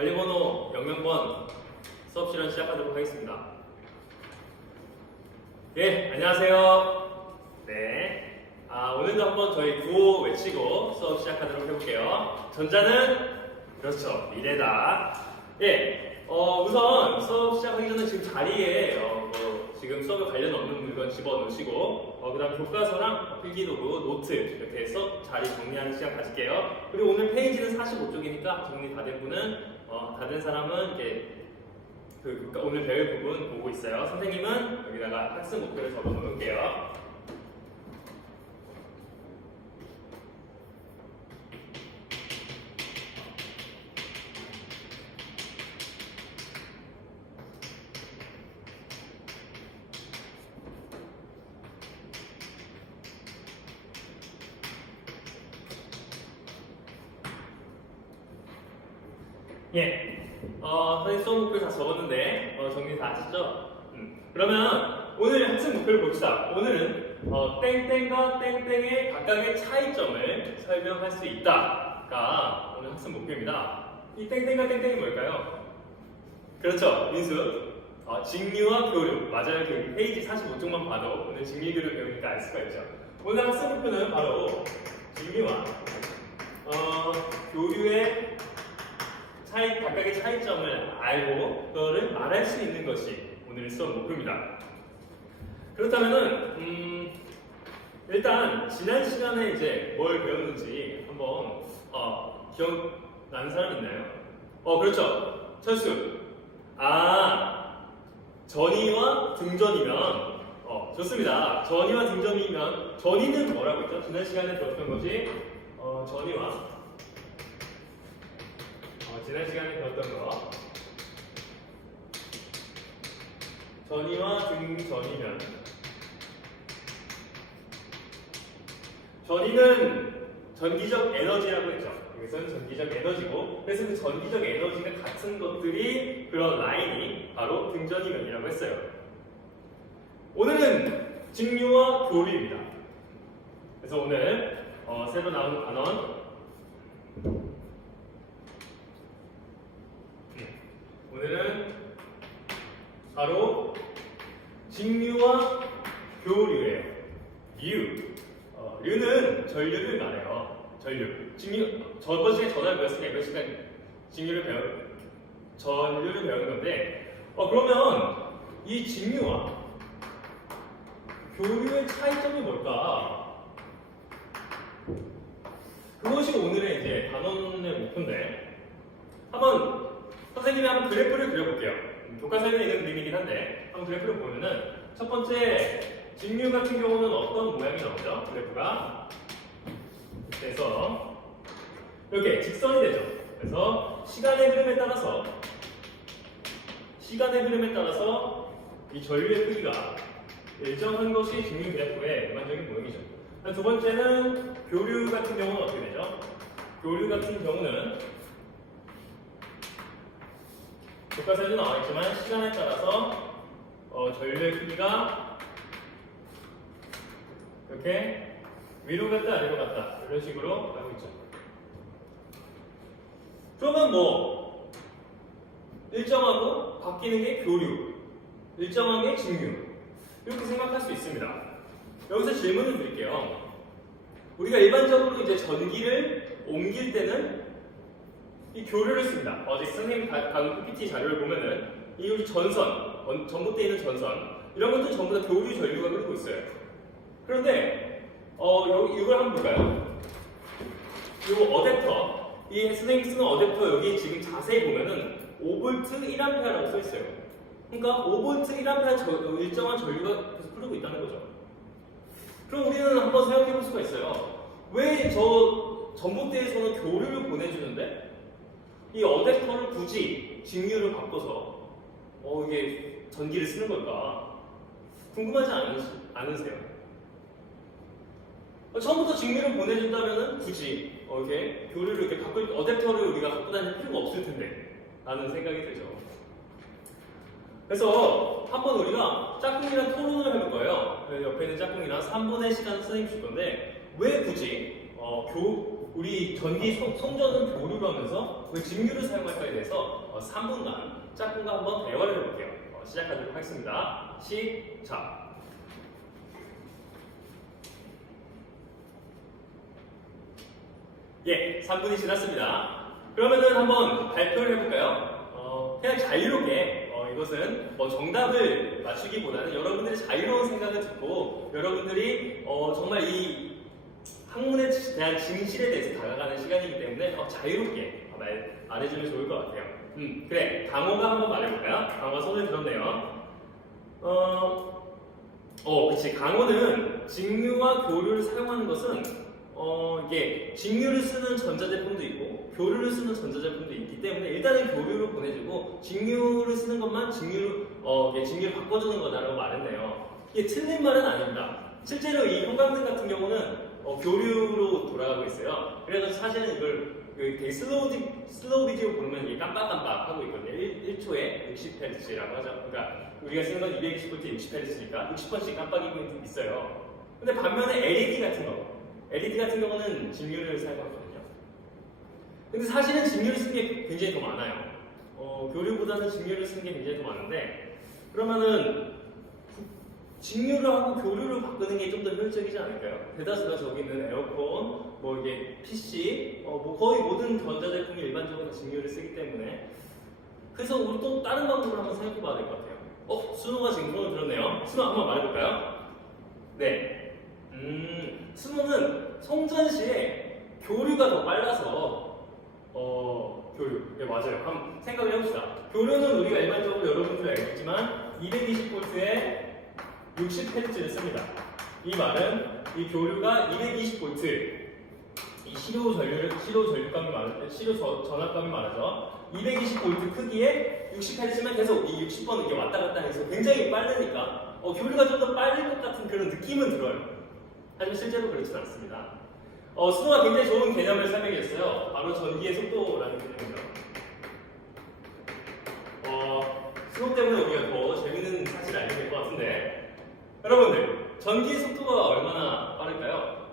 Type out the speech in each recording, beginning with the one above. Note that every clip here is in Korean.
관리번호 00번 수업 실현 시작하도록 하겠습니다. 예, 안녕하세요. 네. 오늘도 한번 저희 구호 외치고 수업 시작하도록 해볼게요. 전자는 그렇죠, 미래다. 예, 우선 수업 시작하기 전에 지금 자리에 지금 수업에 관련 없는 물건 집어넣으시고 그 다음 교과서랑 필기도구, 노트 이렇게 해서 자리 정리하는 시간 가질게요. 그리고 오늘 페이지는 45쪽이니까 정리 다 된 분은 다 된 사람은 이제 오늘 배울 부분 보고 있어요. 선생님은 여기다가 학습 목표를 적어 놓을게요. 예, 선생님 수업 목표 다 적었는데 정리 다 하셨죠? 그러면 오늘 학습 목표를 봅시다. 오늘은 땡땡과 땡땡의 각각의 차이점을 설명할 수 있다가 오늘 학습 목표입니다. 이 땡땡과 땡땡이 뭘까요? 그렇죠, 민수. 직류와 교류. 맞아요. 그 페이지 45쪽만 봐도 오늘 직류 교류 배우니까 알 수가 있죠. 오늘 학습 목표는 바로 직류와 교류의 각각의 차이점을 알고 그거를 말할 수 있는 것이 오늘 수업 목표입니다. 그렇다면은 일단 지난 시간에 이제 뭘 배웠는지 한번 기억나는 사람 있나요? 그렇죠. 철수. 전이와 등전이면 좋습니다. 전이와 등전이면 전이는 뭐라고 했죠? 지난 시간에 배웠던 것이 지난 시간에 배웠던 거 전이와 등전이면 전이는 전기적 에너지라고 했죠. 여기서는 전기적 에너지고 그래서 그 전기적 에너지가 같은 것들이 그런 라인이 바로 등전이면이라고 했어요. 오늘은 직류와 교류입니다. 그래서 오늘 새로 나온 단원 오늘은 바로 직류와 교류예요. 류는 전류를 말해요. 전류. 저번 시간에 전화를 배웠으니까 이번 시간 전류를 배우는 건데 그러면 이 직류와 교류의 차이점이 뭘까? 그것이 오늘의 이제 단원의 목표인데 선생님이 한번 그래프를 그려볼게요. 교과서에는 있는 그림이긴 한데 한번 그래프를 보면은 첫 번째 직류 같은 경우는 어떤 모양이 나오죠? 그래프가 그래서 이렇게 직선이 되죠. 그래서 시간의 흐름에 따라서 이 전류의 크기가 일정한 것이 직류 그래프의 일반적인 모양이죠. 두 번째는 교류 같은 경우는 어떻게 되죠? 교류 같은 경우는 교과서에도 나와있지만 시간에 따라서 전류의 크기가 이렇게 위로 갔다 아래로 갔다 이런 식으로 가고 있죠. 그러면 일정하고 바뀌는 게 교류, 일정한 게 직류 이렇게 생각할 수 있습니다. 여기서 질문을 드릴게요. 우리가 일반적으로 이제 전기를 옮길 때는 이 교류를 씁니다. 어제 선생님 다룬 PPT 자료를 보면은 이 전봇대에 있는 전선 이런 것도 전부 다 교류 전류가 흐르고 있어요. 그런데 이걸 한번 볼까요? 이 어댑터, 이 선생님이 쓰는 어댑터 여기 지금 자세히 보면은 5V 1A라고 써 있어요. 그러니까 5V 1A 일정한 전류가 계속 흐르고 있다는 거죠. 그럼 우리는 한번 생각해 볼 수가 있어요. 왜 저 전봇대에서는 교류를 보내주는데 이 어댑터를 굳이 직류를 바꿔서 이게 전기를 쓰는 걸까? 궁금하지 않으세요? 처음부터 직류를 보내준다면은 굳이 이렇게 교류를 이렇게 바꿀 어댑터를 우리가 갖고 다닐 필요가 없을 텐데 라는 생각이 들죠. 그래서 한번 우리가 짝꿍이랑 토론을 해볼 거예요. 옆에 있는 짝꿍이랑 3분의 시간 선생님 줄 건데 왜 굳이 우리 전기 송전은 교류로 하면서 왜 직류를 사용할까에 대해서 3분간 짝꿍과 한번 대화를 해볼게요. 시작하도록 하겠습니다. 시작! 예, 3분이 지났습니다. 그러면은 한번 발표를 해볼까요? 그냥 자유롭게 이것은 정답을 맞추기보다는 여러분들의 자유로운 생각을 듣고 여러분들이 정말 이 학문에 대한 진실에 대해서 다가가는 시간이기 때문에 자유롭게 말해주면 좋을 것 같아요. 그래, 강호가 한번 말해볼까요? 강호가 손을 들었네요. 그치. 강호는 직류와 교류를 사용하는 것은 이게 직류를 쓰는 전자제품도 있고 교류를 쓰는 전자제품도 있기 때문에 일단은 교류를 보내주고 직류를 쓰는 것만 직류를 바꿔주는 거다라고 말했네요. 이게 틀린 말은 아닙니다. 실제로 이 형광등 같은 경우는 교류로 돌아가고 있어요. 그래서 사실은 이걸 되게 슬로우 비디오 보면 이게 깜빡깜빡 하고 있거든요. 1초에 60Hz라고 하죠. 그러니까 우리가 쓰는 건 220V 60Hz니까 60번씩 깜빡이고 있어요. 근데 반면에 LED 같은 경우는 직류를 사용하거든요. 근데 사실은 직류를 쓰는 게 굉장히 더 많아요. 교류보다는 직류를 쓰는 게 굉장히 더 많은데 그러면은 직류를 하고 교류를 바꾸는 게 좀 더 효율적이지 않을까요? 대다수가 저기 있는 에어컨, 이게 PC, 거의 모든 전자제품이 일반적으로 다 직류를 쓰기 때문에 그래서 우리 또 다른 방법을 한번 생각해 봐야 될 것 같아요. 순호가 지금 손을 들었네요. 순호 한번 말해볼까요? 네. 순호는 송전시에 교류가 더 빨라서 교류. 네, 맞아요. 한번 생각을 해봅시다. 교류는 우리가 일반적으로 여러분들 알겠지만 220V에 60Hz를 씁니다. 이 말은 이 교류가 220V, 이 시료 전압감이 말하죠. 220V 크기에 60Hz면 계속 이 60번 이렇게 왔다 갔다 해서 굉장히 빠르니까 교류가 좀 더 빠를 것 같은 그런 느낌은 들어요. 하지만 실제로 그렇지는 않습니다. 순호가 굉장히 좋은 개념을 설명해 줬어요. 바로 전기의 속도라는 개념이죠. 순호 때문에 우리가 더 재밌는 사실을 알게 될 것 같은데 여러분들, 전기의 속도가 얼마나 빠를까요?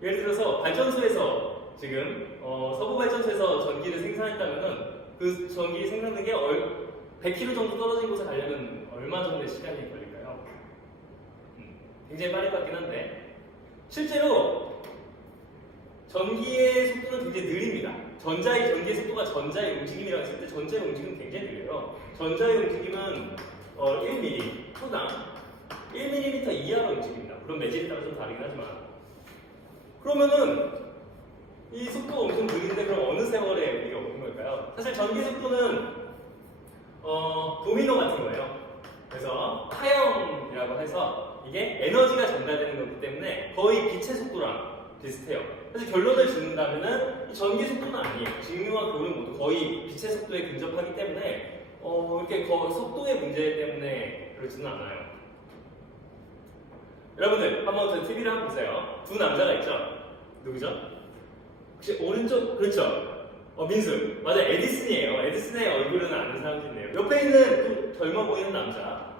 예를 들어서 발전소에서 지금 서부 발전소에서 전기를 생산했다면은 그 전기 생산된 게 100km 정도 떨어진 곳에 가려면 얼마 정도의 시간이 걸릴까요? 굉장히 빠를 것 같긴 한데 실제로 전기의 속도는 굉장히 느립니다. 전기의 속도가 전자의 움직임이라고 했을 때 전자의 움직임은 굉장히 느려요. 전자의 움직임은 1mm, 초당 1mm 이하로 움직입니다. 물론 매질에 따라 좀 다르긴 하지만 그러면은 이 속도가 엄청 느린데 그럼 어느 세월에 우리가 오는 걸까요? 사실 전기 속도는 도미노 같은 거예요. 그래서 파형이라고 해서 이게 에너지가 전달되는 거기 때문에 거의 빛의 속도랑 비슷해요. 그래서 결론을 짓는다면은 이 전기 속도는 아니에요. 직류와 교류 모두 거의 빛의 속도에 근접하기 때문에 이렇게 속도의 문제 때문에 그렇지는 않아요. 여러분들 한번 저 TV를 한번 보세요. 두 남자가 있죠? 누구죠? 혹시 오른쪽? 그렇죠? 민수. 맞아요. 에디슨이에요. 에디슨의 얼굴은 아는 사람이 있네요. 옆에 있는 좀 젊어 보이는 남자.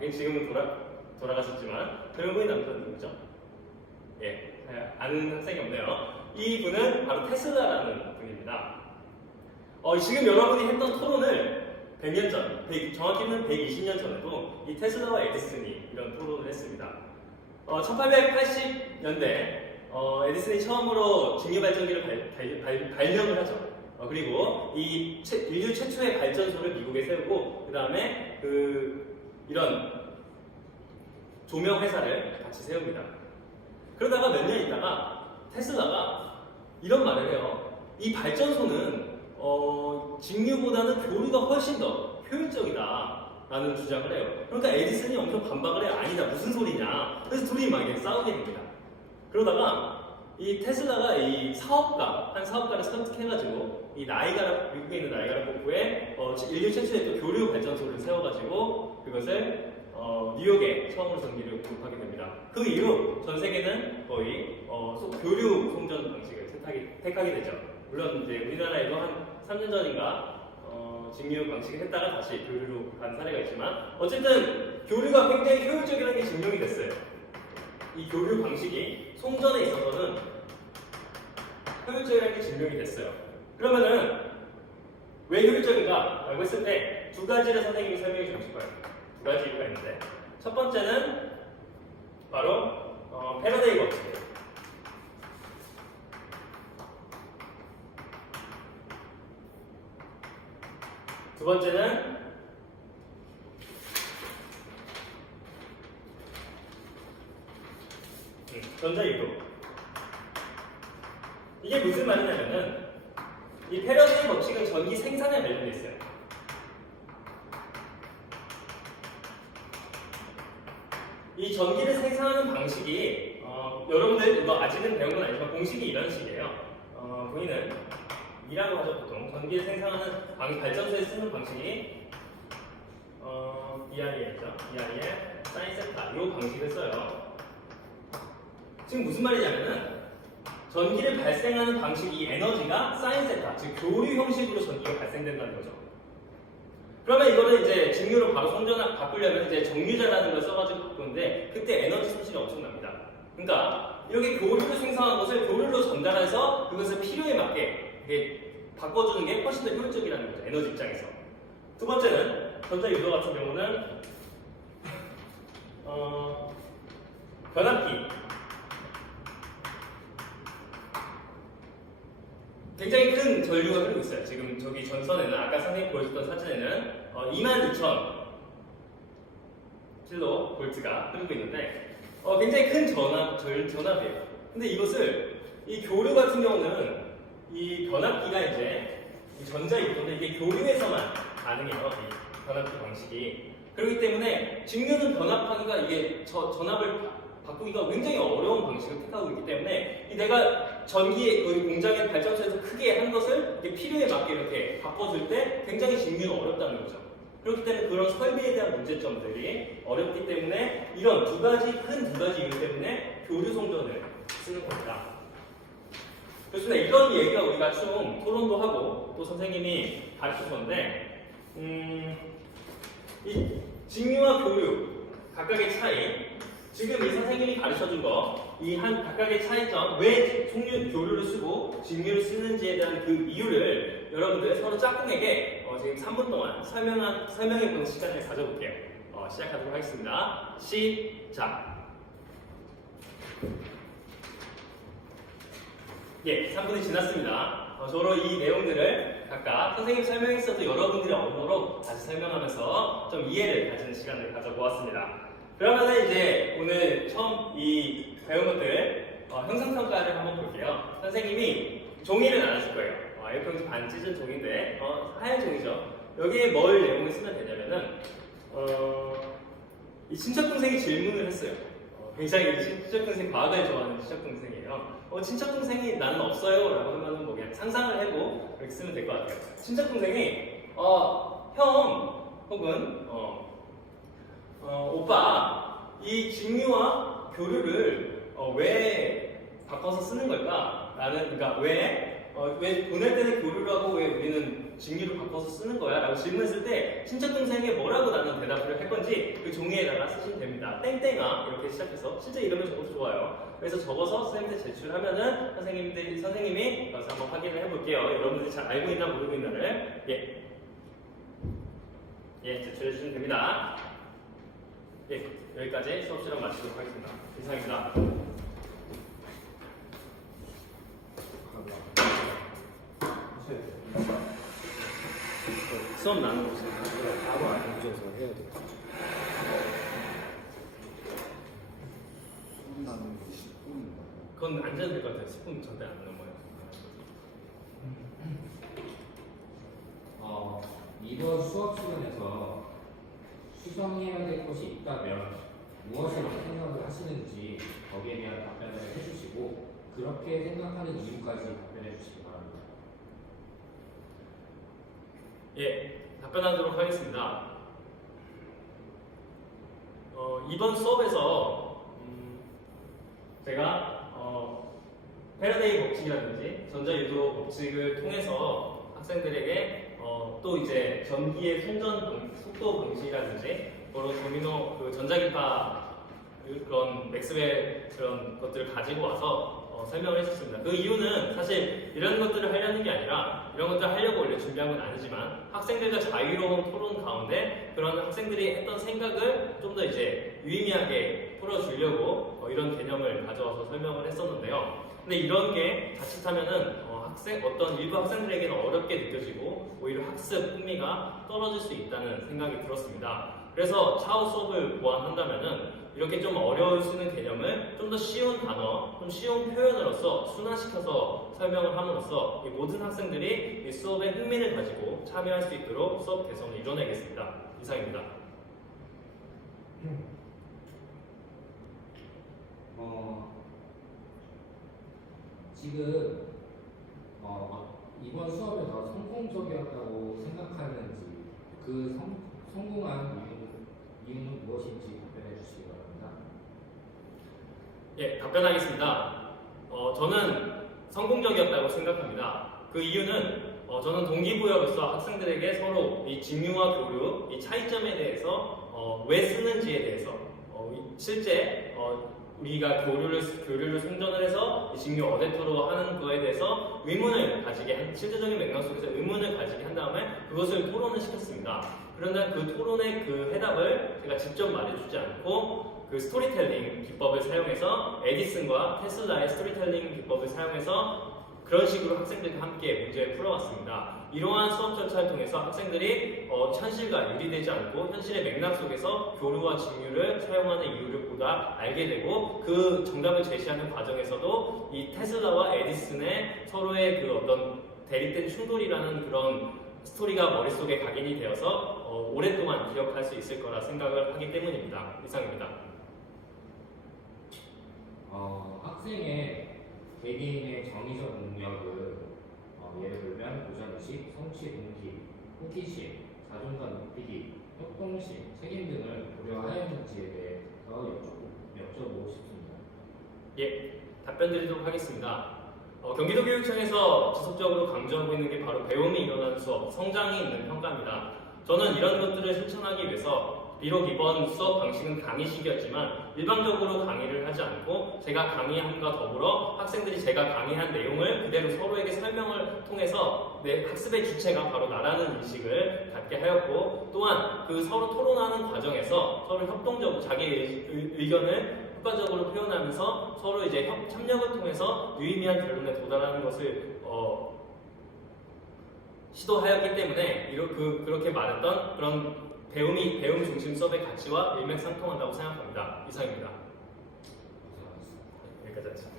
지금은 돌아가셨지만 젊어 보이는 남자는 누구죠? 예, 아는 학생이 없네요. 이 분은 바로 테슬라라는 분입니다. 지금 여러분이 했던 토론을 100년 전, 정확히는 120년 전에도 이 테슬라와 에디슨이 이런 토론을 했습니다. 1880년대 에디슨이 처음으로 직류 발전기를 발명을 하죠. 그리고 이 인류 최초의 발전소를 미국에 세우고 그 다음에 이런 조명 회사를 같이 세웁니다. 그러다가 몇 년 있다가 테슬라가 이런 말을 해요. 이 발전소는 직류보다는 교류가 훨씬 더 효율적이다 라는 주장을 해요. 그러니까 에디슨이 엄청 반박을 해요. 아니다, 무슨 소리냐. 그래서 둘이 막 싸우게 됩니다. 그러다가 이 테슬라가 한 사업가를 설득해가지고 미국에 있는 나이가라 폭포에 인류 최초의 또 교류 발전소를 세워가지고 그것을 뉴욕에 처음으로 전기를 공급하게 됩니다. 그 이후 전 세계는 거의 교류 송전 방식을 택하게 되죠. 물론 이제 우리나라에도 한 3년 전인가 직류 방식을 했다가 다시 교류로 간 사례가 있지만 어쨌든 교류가 굉장히 효율적이라는 게 증명이 됐어요. 이 교류 방식이 송전에 있어서는 효율적이라는 게 증명이 됐어요. 그러면은 왜 효율적인가? 라고 했을 때 두 가지를 선생님이 설명해 주실 거예요. 두 가지 이유가 있는데 첫 번째는 바로 패러데이 법칙이에요. 두 번째는 전자유도. 이게 무슨 말이냐면은 이 패러데이 법칙은 전기 생산에 관련돼 있어요. 이 전기를 생산하는 방식이 여러분들 이거 아직은 배운 건 아니지만 공식이 이런 식이에요. 보이는 이라고 하죠. 보통 전기를 생산하는 발전소에 쓰는 방식이 ERE죠. ERE 사인 세타 이 방식을 써요. 지금 무슨 말이냐면은 전기를 발생하는 방식이 에너지가 사인 세타, 즉 교류 형식으로 전기가 발생된다는 거죠. 그러면 이거를 이제 직류로 바로 바꾸려면 이제 정류자라는 걸 써가지고 바꾸는데 그때 에너지 손실이 엄청납니다. 그러니까 이렇게 교류를 생성한 것을 교류로 전달해서 그것을 필요에 맞게 이게 바꿔주는 게 훨씬 더 효율적이라는 거죠. 에너지 입장에서. 두 번째는 전자유도 같은 경우는 변압기. 굉장히 큰 전류가 흐르고 있어요. 지금 저기 전선에는 아까 선생님이 보여줬던 사진에는 22,000kV가 흐르고 있는데 굉장히 큰 전압이에요. 근데 이것을 이 교류 같은 경우는 이 변압기가 이제 이 전자유도인데 이게 교류에서만 가능해요. 이 변압기 방식이. 그렇기 때문에 직류는 변압하기가 이게 전압을 바꾸기가 굉장히 어려운 방식을 택하고 있기 때문에 내가 전기의 공장의 발전소에서 크게 한 것을 필요에 맞게 이렇게 바꿔줄 때 굉장히 직류가 어렵다는 거죠. 그렇기 때문에 그런 설비에 대한 문제점들이 어렵기 때문에 이런 큰 두 가지 이유 때문에 교류 송전을 쓰는 겁니다. 그렇습니다. 이런 얘기가 우리가 좀 토론도 하고 또 선생님이 가르쳐줬는데 이 직류와 교류 각각의 차이 지금 이 선생님이 가르쳐준 거, 이 각각의 차이점, 왜 교류를 쓰고 직류를 쓰는지에 대한 그 이유를 여러분들 서로 짝꿍에게 지금 3분 동안 설명해보는 시간을 가져볼게요. 시작하도록 하겠습니다. 시작! 예, 3분이 지났습니다. 저로 이 내용들을 각각 선생님 설명했어도 여러분들의 언어로 다시 설명하면서 좀 이해를 가지는 시간을 가져보았습니다. 그러면 이제 오늘 처음 이 배운 것들 형상평가를 한번 볼게요. 선생님이 종이를 나눠줄 거예요. A4용지 반 찢은 종인데 하얀 종이죠. 여기에 뭘 내용을 쓰면 되냐면은 이 친척동생이 질문을 했어요. 굉장히 친척동생이 과학을 좋아하는 친척동생이에요. 친척동생이 나는 없어요 라고 하면은 뭐 그냥 상상을 해고 그렇게 쓰면 될 것 같아요. 친척동생이 형 혹은 오빠, 이 직류와 교류를 왜 바꿔서 쓰는 걸까? 그러니까 왜 보낼 때는 교류를 하고 왜 우리는 직류를 바꿔서 쓰는 거야? 라고 질문했을 때 친척동생이 뭐라고 나는 대답을 할 건지 그 종이에다가 쓰시면 됩니다. 땡땡아 이렇게 시작해서 실제 이름을 적어도 좋아요. 그래서 적어서 선생님한테 제출하면은 선생님이 가서 한번 확인을 해볼게요. 여러분들이 잘 알고 있나 모르고 있나를 제출해 주시면 됩니다. 예, 여기까지 수업 시간 마치도록 하겠습니다. 이상입니다. 수업 나누고 있습니다. 바로 안 해줘서 해야 돼. 수업 나누는 게 10분인가? 그건 앉아도 될 것 같아요. 10분 절대 안 넘어요. 이번 수업 시간에서 수정해야 될 것이 있다면 무엇이라고 생각을 하시는지 거기에 대한 답변을 해주시고 그렇게 생각하는 이유까지 답변해 주시기 바랍니다. 예, 답변하도록 하겠습니다. 이번 수업에서 제가 패러데이 법칙이라든지 전자유도 법칙을 통해서 학생들에게 또 이제 전기의 속도 방식이라든지 도미노 전자기파 그런 맥스웰 그런 것들을 가지고 와서 설명을 했었습니다. 그 이유는 사실 이런 것들을 하려는 게 아니라 이런 것들을 하려고 원래 준비한 건 아니지만 학생들과 자유로운 토론 가운데 그런 학생들이 했던 생각을 좀 더 이제 유의미하게 풀어주려고 이런 개념을 가져와서 설명을 했었는데요. 근데 이런 게 자칫하면은 어떤 일부 학생들에게는 어렵게 느껴지고 오히려 학습 흥미가 떨어질 수 있다는 생각이 들었습니다. 그래서 차후 수업을 보완한다면은 이렇게 좀 어려울 수 있는 개념을 좀 더 쉬운 단어, 좀 쉬운 표현으로서 순화시켜서 설명을 함으로써 이 모든 학생들이 이 수업에 흥미를 가지고 참여할 수 있도록 수업 개선을 이뤄내겠습니다. 이상입니다. 지금 이번 수업이 더 성공적이었다고 생각하는지 그 성공한 이유는 무엇인지 답변해 주시기 바랍니다. 예, 답변하겠습니다. 저는 성공적이었다고 생각합니다. 그 이유는 저는 동기부여로서 학생들에게 서로 이 직무와 교류, 이 차이점에 대해서 왜 쓰는지에 대해서 실제 우리가 교류를 생존을 해서 이 직무 어댑터로 하는 거에 대해서 의문을 가지게 실제적인 맥락 속에서 의문을 가지게 한 다음에 그것을 토론을 시켰습니다. 그런데 그 토론의 그 해답을 제가 직접 말해주지 않고 그 스토리텔링 기법을 사용해서 에디슨과 테슬라의 스토리텔링 기법을 사용해서 그런 식으로 학생들과 함께 문제를 풀어왔습니다. 이러한 수업 절차를 통해서 학생들이 현실과 유리되지 않고 현실의 맥락 속에서 교류와 직무를 사용하는 이유를 보다 알게 되고 그 정답을 제시하는 과정에서도 이 테슬라와 에디슨의 서로의 그 어떤 대립된 충돌이라는 그런 스토리가 머릿속에 각인이 되어서 오랫동안 기억할 수 있을 거라 생각을 하기 때문입니다. 이상입니다. 학생의 개개인의 정의적 능력을 예를 들면 도전의식, 성취 동기, 호기심, 자존감 높이기, 협동심, 책임 등을 고려하였는지에 대해서 여쭤보고 싶습니다. 예, 답변 드리도록 하겠습니다. 경기도교육청에서 지속적으로 강조하고 있는 게 바로 배움이 일어나는 수업, 성장이 있는 평가입니다. 저는 이런 것들을 실천하기 위해서 비록 이번 수업 방식은 강의식이었지만 일방적으로 강의를 하지 않고 제가 강의함과 더불어 학생들이 제가 강의한 내용을 그대로 서로에게 설명을 통해서 내 학습의 주체가 바로 나라는 인식을 갖게 하였고 또한 그 서로 토론하는 과정에서 서로 협동적으로 자기 의견을 효과적으로 표현하면서 서로 이제 협력을 통해서 유의미한 결론에 도달하는 것을 시도하였기 때문에 그렇게 말했던 그런 배움 중심 수업의 가치와 일맥상통한다고 생각합니다. 이상입니다. 감사합니다. 여기까지 하겠습니다.